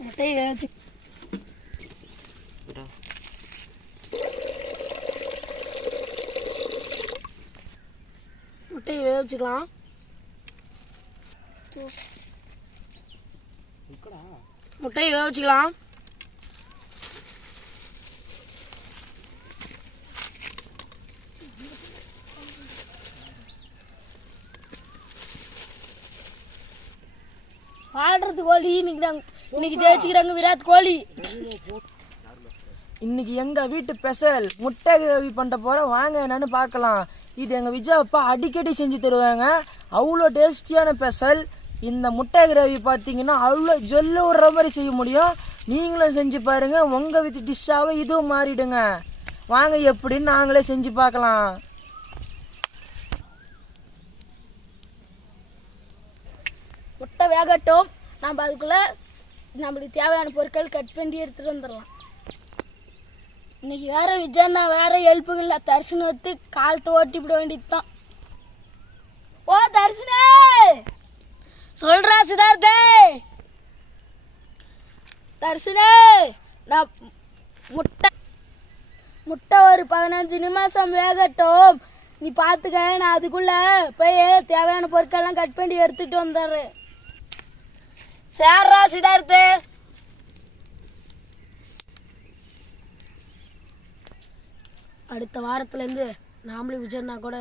முட்டையை வேக வச்சு முட்டையை வேக வச்சுக்கலாம் முட்டையை வேக வச்சுக்கலாம் ஆடுறது கோழி இன்னைக்கு நாங்க இன்னைக்கு ஜெயிச்சுக்கிறாங்க விராட் கோலி. இன்னைக்கு எங்க வீட்டு ஸ்பெஷல் முட்டை கிரவி பண்ண போறோம் வாங்க என்னன்னு பார்க்கலாம். இது எங்க விஜய் அப்பா அடிக்கடி செஞ்சு தருவாங்க. அவ்வளோ டேஸ்டியான ஸ்பெஷல் இந்த முட்டை கிரவி பார்த்தீங்கன்னா அவ்வளோ ஜொல்லு விடுற மாதிரி செய்ய முடியும். நீங்களும் செஞ்சு பாருங்க. உங்க வீட்டு டிஷ்ஷாவே இதுவும் மாறிடுங்க. வாங்க எப்படின்னு நாங்களே செஞ்சு பார்க்கலாம். முட்டை வேகட்டும். நம்ம அதுக்குள்ள நம்மளுக்கு தேவையான பொருட்கள் கட் பண்ணி எடுத்துட்டு வந்துடலாம். இன்னைக்கு வேற விஜயண்ணா வேற எழுப்புகள்ல தரிசனம் எடுத்து காலத்தை ஓட்டி விட வேண்டியதுதான். ஓ தரிசனே! சொல்றா சிதார்த்தே தரிசனே! நான் முட்டை முட்டை ஒரு பதினஞ்சு நிமிஷம் வேகட்டும். நீ பார்த்துக்க நான் அதுக்குள்ள போய் தேவையான பொருட்கள்லாம் கட் பண்ணி எடுத்துட்டு வந்துடுறேன். சேர்றா சிதார்த்து அடுத்த வாரத்துலேருந்து நாமளும் விஜயனா கூட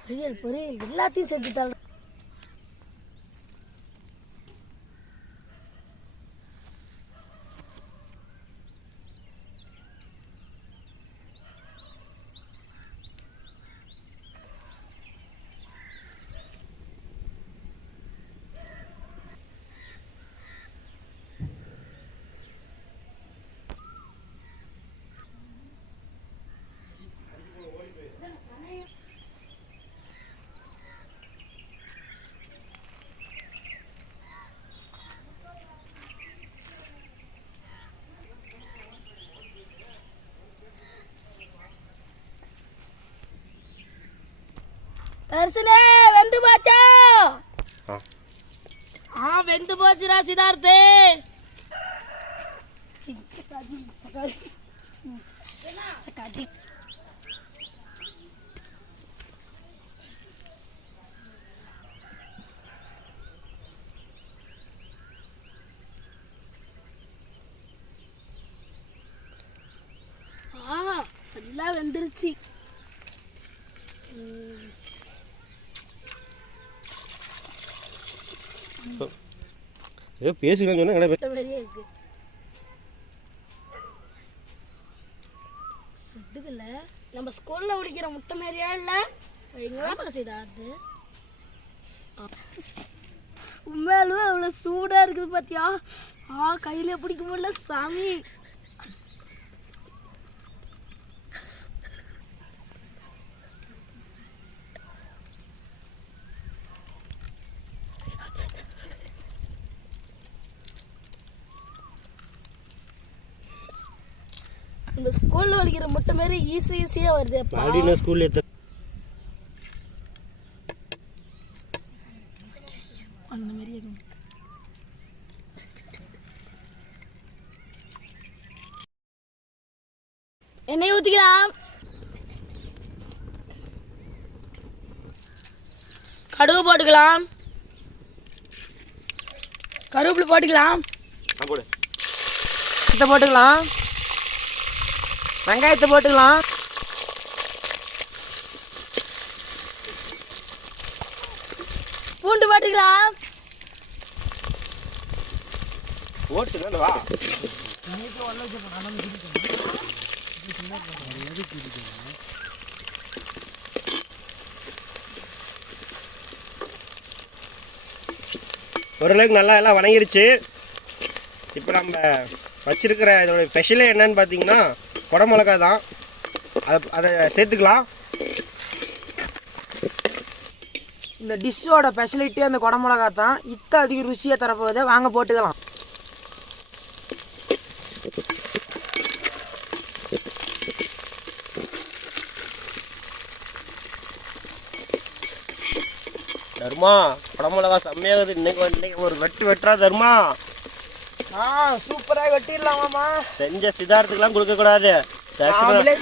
பொரியல் பொரியல் எல்லாத்தையும் செஞ்சு தரேன் தரிசனே வெந்து போச்சா? ஆ. வெந்து போச்சுடா சிதார்த்து நல்லா வெந்துருச்சு. ஏதோ பேசுகிறேன்னு சொன்னா என்ன முட்டை மாதிரியே இருக்கு. சுட்டுதுல நம்ம ஸ்கூல்ல உடிக்கிற முட்டை மாதிரியா இல்ல? எங்கெல்லாம் செய்தா அது? உண்மையாலுமே அவ்வளவு சூடா இருக்குது பாத்தியா? ஆ கையில பிடிக்க முடியல சாமி. நம்ம ஸ்கூல்ல வலிக்கிற முட்டை மாதிரி ஈஸி ஈஸியா வருது அப்பா. ஸ்கூல்ல அந்த மாதிரி எண்ணெய் ஊற்றிக்கலாம் கடுகு போட்டுக்கலாம். கருவேப்பிலை போட்டுக்கலாம். போடு. இதை போட்டுக்கலாம். வெங்காயத்தை போட்டுக்கலாம். பூண்டு போட்டுக்கலாம். ஓட்டு வா. ஓரளவுக்கு நல்லா எல்லாம் வணங்கிருச்சு. இப்போ நம்ம வச்சிருக்கிற இதோட ஸ்பெஷலே என்னன்னு பார்த்தீங்கன்னா குடமிளகா தான் அதை அதை சேர்த்துக்கலாம். இந்த டிஷ்ஷோட ஸ்பெஷலிட்டி அந்த குடமிளகா தான் இத்த அதிக ருசியாக தரப்போகுது வாங்க போட்டுக்கலாம். தர்மா குடமிளகா செம்மையாகுது இன்னைக்கு இன்னைக்கு ஒரு வெட்டு வெட்டுறா தர்மா. ஆ சூப்பராக வெட்டிடலாம் மாமா. செஞ்ச சிதார்த்துக்கெல்லாம் கொடுக்கக்கூடாது நாமளே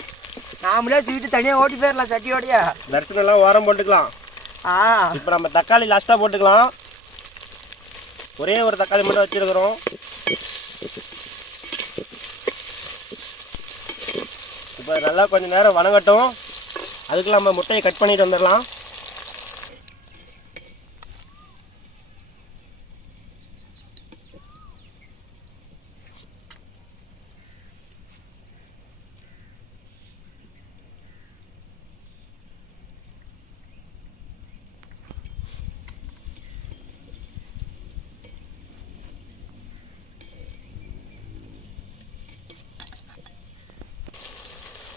நாமளே தூக்கிட்டு தனியாக ஓட்டி போயிடலாம் சட்டியோடைய. தர்சனம் எல்லாம் ஓரம் போட்டுக்கலாம். ஆ. இப்போ நம்ம தக்காளி லாஸ்ட்டாக போட்டுக்கலாம். ஒரே ஒரு தக்காளி மட்டும் வச்சிருக்கிறோம். இப்போ நல்லா கொஞ்ச நேரம் வணங்கட்டும். அதுக்குள்ள நம்ம முட்டையை கட் பண்ணிட்டு வந்துடலாம்.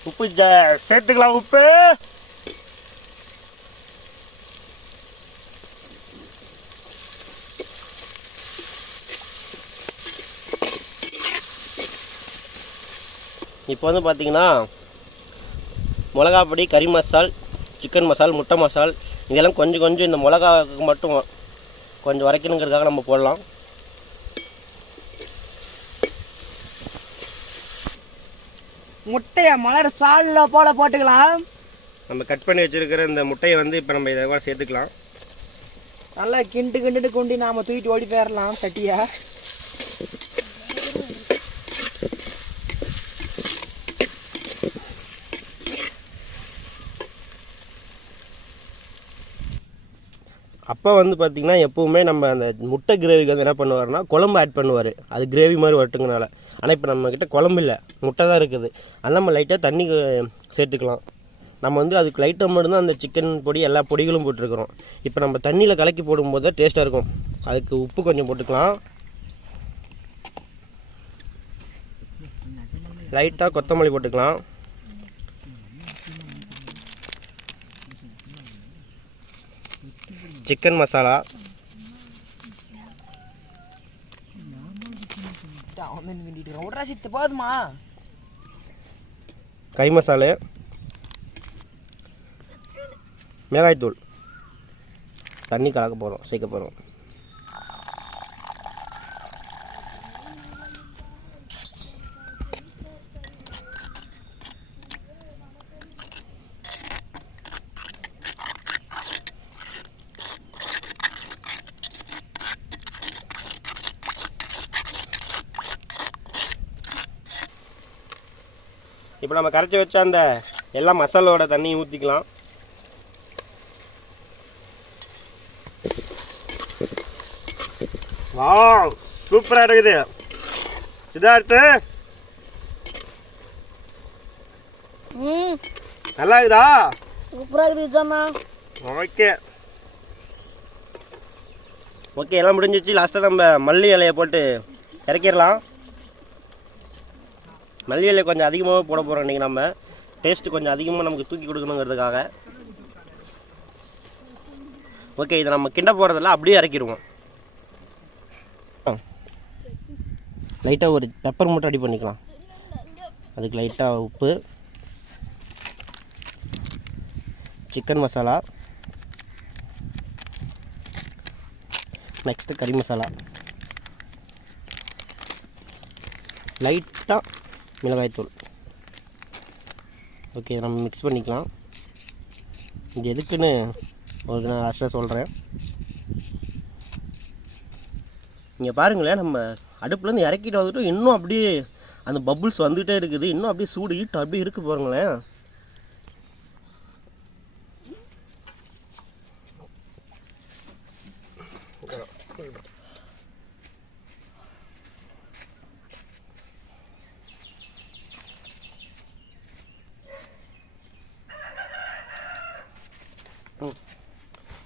உப்பு சேர்த்துக்கலாம் உப்பு. இப்போ வந்து பார்த்தீங்கன்னா மிளகா பொடி கறி மசால் சிக்கன் மசால் முட்டை மசால் இதெல்லாம் கொஞ்சம் கொஞ்சம் இந்த மிளகாவுக்கு மட்டும் கொஞ்சம் வரைக்கணுங்கிறதுக்காக நம்ம போடலாம். முட்டையை மலர் சாலில் போல போட்டுக்கலாம். நம்ம கட் பண்ணி வச்சிருக்கிற இந்த முட்டையை வந்து இப்போ நம்ம இதை சேர்த்துக்கலாம். நல்லா கிண்டு கிண்டுட்டு கொண்டு நாம தூக்கிட்டு ஓடி போயிடலாம் சட்டியா. அப்பா வந்து பார்த்திங்கன்னா எப்போவுமே நம்ம அந்த முட்டை கிரேவிக்கு வந்து என்ன பண்ணுவாருன்னா குழம்பு ஆட் பண்ணுவார். அது கிரேவி மாதிரி வரட்டுங்கனால. ஆனால் இப்போ நம்மக்கிட்ட குழம்பு இல்லை. முட்டை தான் இருக்குது. அது நம்ம லைட்டாக தண்ணி சேர்த்துக்கலாம். நம்ம வந்து அதுக்கு லைட்டாக மட்டும்தான் அந்த சிக்கன் பொடி எல்லா பொடிகளும் போட்டிருக்கிறோம். இப்போ நம்ம தண்ணியில் கலக்கி போடும்போது தான் டேஸ்ட்டாக இருக்கும். அதுக்கு உப்பு கொஞ்சம் போட்டுக்கலாம். லைட்டாக கொத்தமல்லி போட்டுக்கலாம். சிக்கன் மசாலா அவன் கிண்டிட்டு விட்றா சித்து போதுமா? கை மசாலு மிளகாய்த்தூள் தண்ணி கலக்க போகிறோம் சேர்க்க போகிறோம் இப்போ நம்ம கரைச்சி வச்ச அந்த எல்லா மசாலோட தண்ணியும் ஊற்றிக்கலாம் வா சூப்பராக இருக்குது. சித்தார்த்து. ம். நல்லா இருக்குதா? சூப்பராக இருக்குது ஓகே. ஓகே எல்லாம் முடிஞ்சிச்சு. லாஸ்ட்டாக நம்ம மல்லி இலையை போட்டு இறக்கிடலாம். மல்லி இலையை கொஞ்சம் அதிகமாகவே போட போகிறோம் இன்றைக்கி நம்ம. டேஸ்ட்டு கொஞ்சம் அதிகமாக நமக்கு தூக்கி கொடுக்கணுங்கிறதுக்காக. ஓகே இதை நம்ம கிண்ட போகிறதில்ல அப்படியே இறக்கிடுவோம். லைட்டாக ஒரு பெப்பர் மட்டும் ரெடி பண்ணிக்கலாம். அதுக்கு லைட்டாக உப்பு. சிக்கன் மசாலா நெக்ஸ்ட்டு கறி மசாலா லைட்டாக மிளகாய்த்தூள். ஓகே நம்ம மிக்ஸ் பண்ணிக்கலாம். இது எதுக்குன்னு ஒரு நான் லாஸ்ட்டாக சொல்கிறேன் இங்கே பாருங்களேன் நம்ம அடுப்புலேருந்து இறக்கிட்டு வந்துட்டு இன்னும் அப்படியே அந்த பபுள்ஸ் வந்துகிட்டே இருக்குது. இன்னும் அப்படியே சூடு ஈட்டு அப்படியே இருக்குது பாருங்களேன்.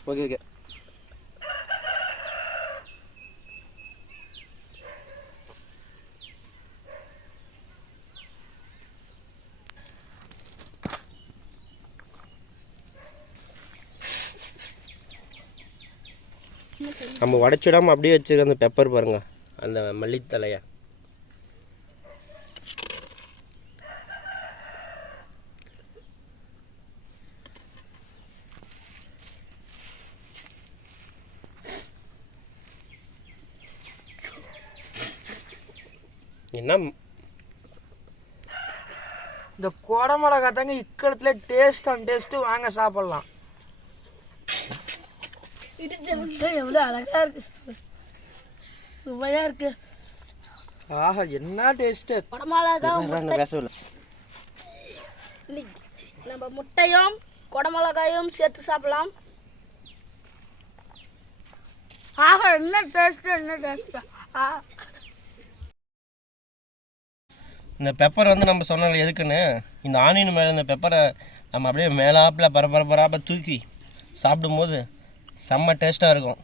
ஓகே ஓகே நம்ம உடச்சிடாம அப்படியே வச்சிருக்க அந்த பெப்பர் பாருங்க. அந்த மல்லித்தலையை. என்ன? இந்த குடமிளகா தாங்க இக்கடத்துல டேஸ்ட் அண்ட் டேஸ்ட்டு வாங்க சாப்பிட்லாம். எவ்வளோ அழகா இருக்கு சுவையா இருக்கு. ஆஹா என்ன டேஸ்ட்டு குடமிளகா இன்னைக்கு நம்ம முட்டையும் குடமிளகாயும் சேர்த்து சாப்பிடலாம். ஆஹா என்ன டேஸ்ட் என்ன டேஸ்ட் ஆ இந்த பெப்பர் வந்து நம்ம சொன்னோம்ல எதுக்குன்னு? இந்த ஆனியன் மேலே இந்த பெப்பரை நம்ம அப்படியே மேலாப்பில் பரபர பராப்ப தூக்கி சாப்பிடும்போது செம்ம டேஸ்ட்டாக இருக்கும்.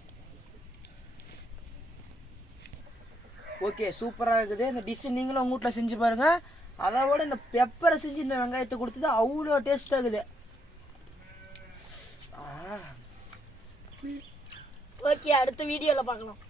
ஓகே சூப்பராக இருக்குது. இந்த டிஷ்ஷு நீங்களும் உங்கள் வீட்டில் செஞ்சு பாருங்க. அதை விட இந்த பெப்பரை செஞ்சு இந்த வெங்காயத்தை கொடுத்தது அவ்வளோ டேஸ்ட்டாக இருக்குது. ஓகே அடுத்த வீடியோவில் பார்க்கலாம்.